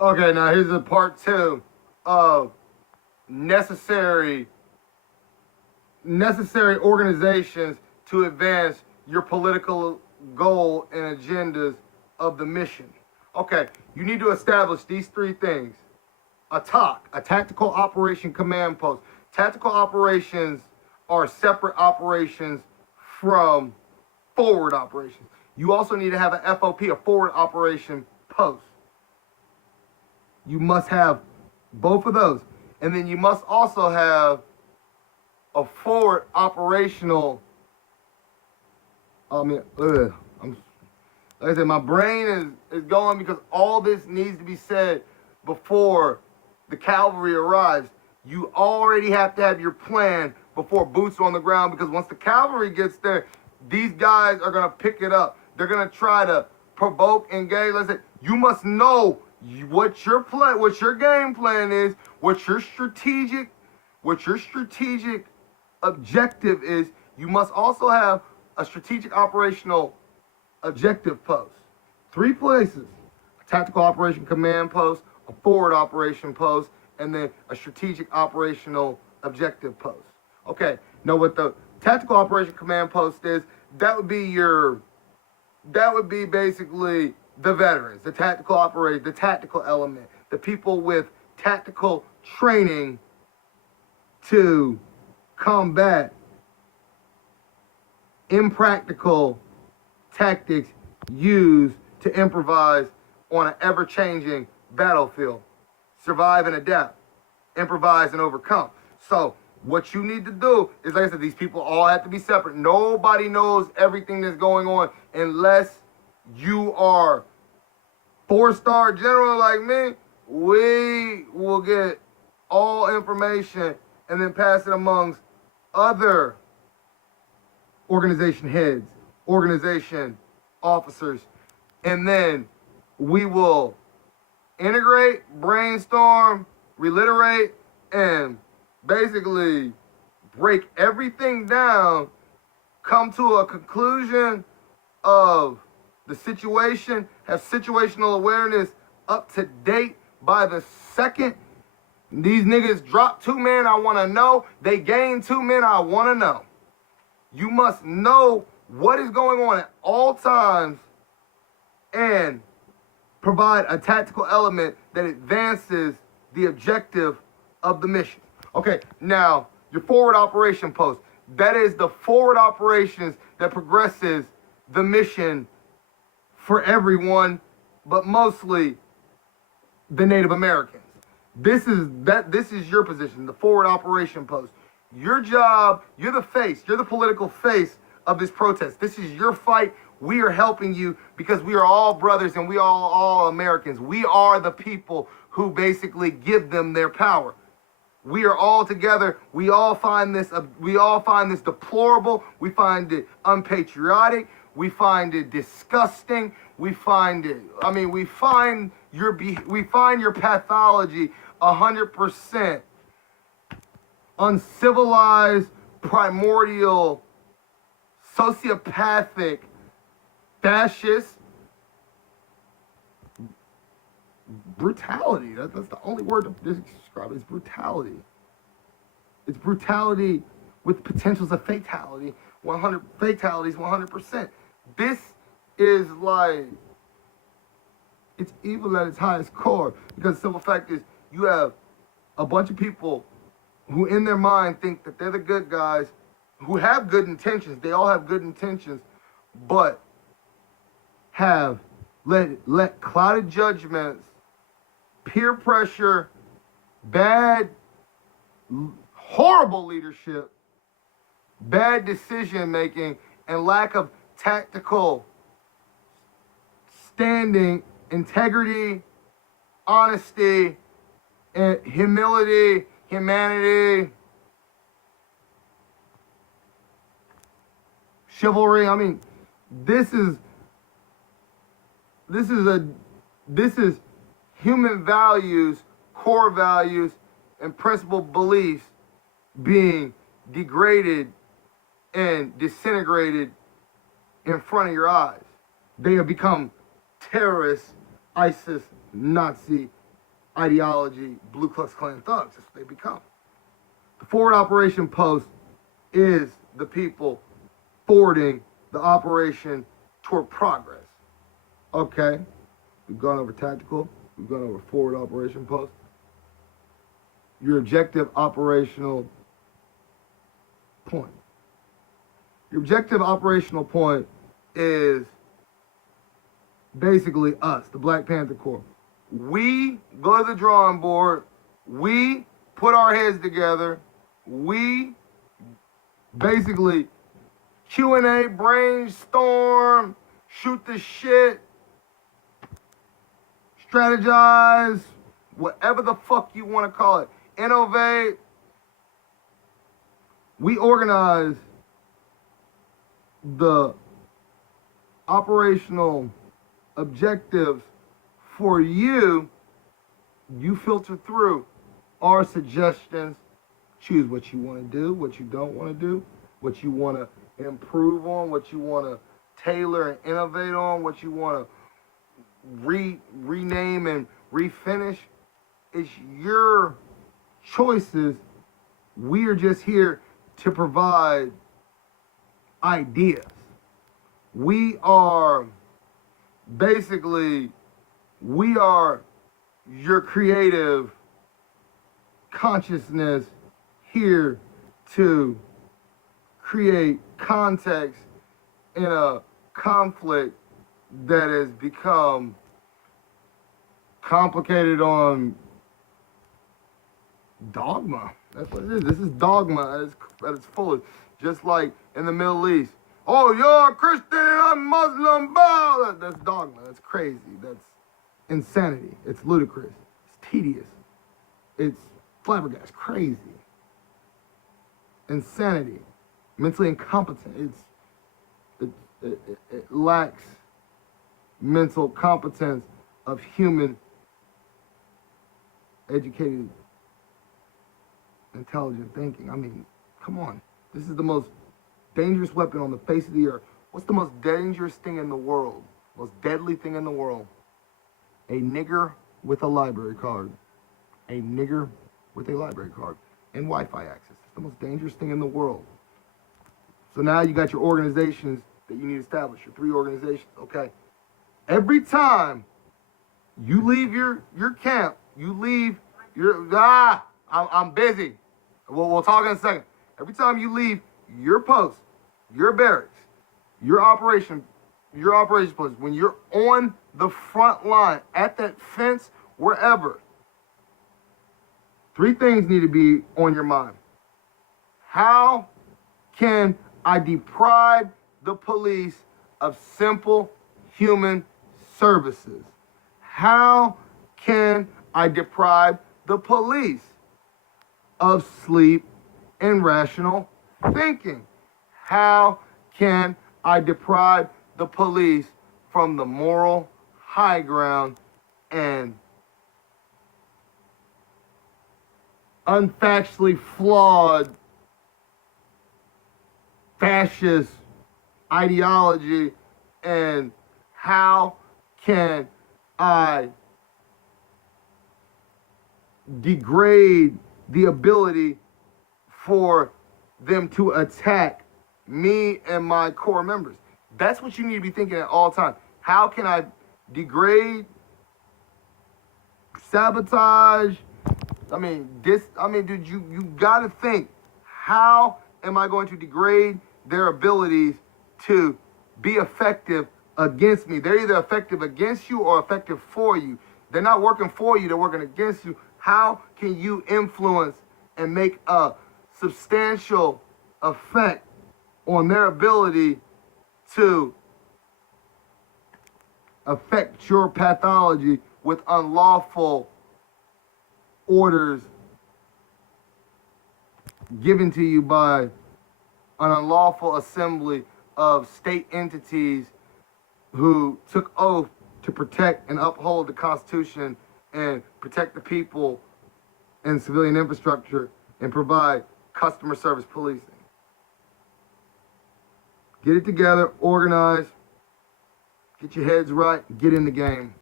Okay, now here's a part two of necessary organizations to advance your political goal and agendas of the mission. Okay, you need to establish these three things. A TOC, a tactical operation command post. Tactical operations are separate operations from forward operations. You also need to have an FOP, a forward operation post. You must have both of those. And then you must also have a forward operational. Like I said, my brain is going because all this needs to be said before the cavalry arrives. You already have to have your plan before boots are on the ground, because once the cavalry gets there, these guys are going to pick it up. They're going to try to provoke, engage. Like I said, you must know what your plan, what your game plan is, what your strategic objective is. You must also have a strategic operational objective post. Three places: a tactical operation command post, a forward operation post, and then a strategic operational objective post. Okay, now what the tactical operation command post is, that would be basically the veterans, the tactical operation, the tactical element, the people with tactical training to combat impractical tactics used to improvise on an ever-changing battlefield. Survive and adapt, improvise and overcome. So what you need to do is, like I said, these people all have to be separate. Nobody knows everything that's going on unless you are 4-star general like me. We will get all information and then pass it amongst other organization heads, organization officers, and then we will integrate, brainstorm, reliterate, and basically break everything down, come to a conclusion of the situation, have situational awareness up to date by the second. These niggas drop 2 men, I want to know. They gain 2 men, I want to know. You must know what is going on at all times and provide a tactical element that advances the objective of the mission. Okay, now your forward operation post. That is the forward operations that progresses the mission for everyone, but mostly the Native Americans. This is your position, the forward operation post. Your job, you're the face, you're the political face of this protest. This is your fight. We are helping you because we are all brothers and we are all Americans. We are the people who basically give them their power. We are all together. We all find this deplorable. We find it unpatriotic. We find it disgusting. We find your pathology 100% uncivilized, primordial, sociopathic, fascist brutality. That's the only word to describe it. It's brutality. It's brutality with potentials of fatality. 100 fatalities, 100%. This is like, it's evil at its highest core, because the simple fact is you have a bunch of people who in their mind think that they're the good guys, who have good intentions. They all have good intentions, but have let clouded judgments, peer pressure, bad, horrible leadership, bad decision making, and lack of tactical standing, integrity, honesty, and humility, humanity, chivalry. I mean, this is human values, core values, and principal beliefs being degraded and disintegrated in front of your eyes. They have become terrorist, ISIS, Nazi ideology, Blue Klux Klan thugs. That's what they become. The forward operation post is the people forwarding the operation toward progress. Okay, we've gone over tactical, we've gone over forward operation post. Your objective operational point. Your objective operational point is basically us, the Black Panther Corps. We go to the drawing board, we put our heads together, we basically Q&A, brainstorm, shoot the shit, strategize, whatever the fuck you want to call it, enovate. We organize the operational objectives for you. You filter through our suggestions, choose what you want to do, what you don't want to do, what you want to improve on, what you want to tailor and innovate on, what you want to rename and refinish. It's your choices. We are just here to provide ideas. We are your creative consciousness here to create context in a conflict that has become complicated on dogma. That's what it is. This is dogma at its fullest. Just like in the Middle East. Oh, you're a Christian and I'm Muslim. Blah. That's dogma. That's crazy. That's insanity. It's ludicrous. It's tedious. It's flabbergasted. Crazy. Insanity. Mentally incompetent. It lacks mental competence of human, educated, intelligent thinking. I mean, come on. This is the most dangerous weapon on the face of the earth. What's the most dangerous thing in the world? Most deadly thing in the world? A nigger with a library card. A nigger with a library card and Wi-Fi access. It's the most dangerous thing in the world. So now you got your organizations that you need to establish, your 3 organizations, okay? Every time you leave your camp, you leave your, I'm busy. We'll talk in a second. Every time you leave your post, your barracks, your operation post, when you're on the front line, at that fence, wherever, 3 things need to be on your mind. How can I deprive the police of simple human services? How can I deprive the police of sleep and rational thinking? How can I deprive the police from the moral high ground and unfactually flawed fascist ideology? And how can I degrade the ability for them to attack me and my core members? That's what you need to be thinking at all times. How can I degrade, sabotage? Dude, you gotta think, how am I going to degrade their abilities to be effective against me? They're either effective against you or effective for you. They're not working for you, they're working against you. How can you influence and make a substantial effect on their ability to affect your pathology with unlawful orders given to you by an unlawful assembly of state entities who took oath to protect and uphold the Constitution and protect the people and civilian infrastructure and provide customer service policing? Get it together, organize, get your heads right, get in the game.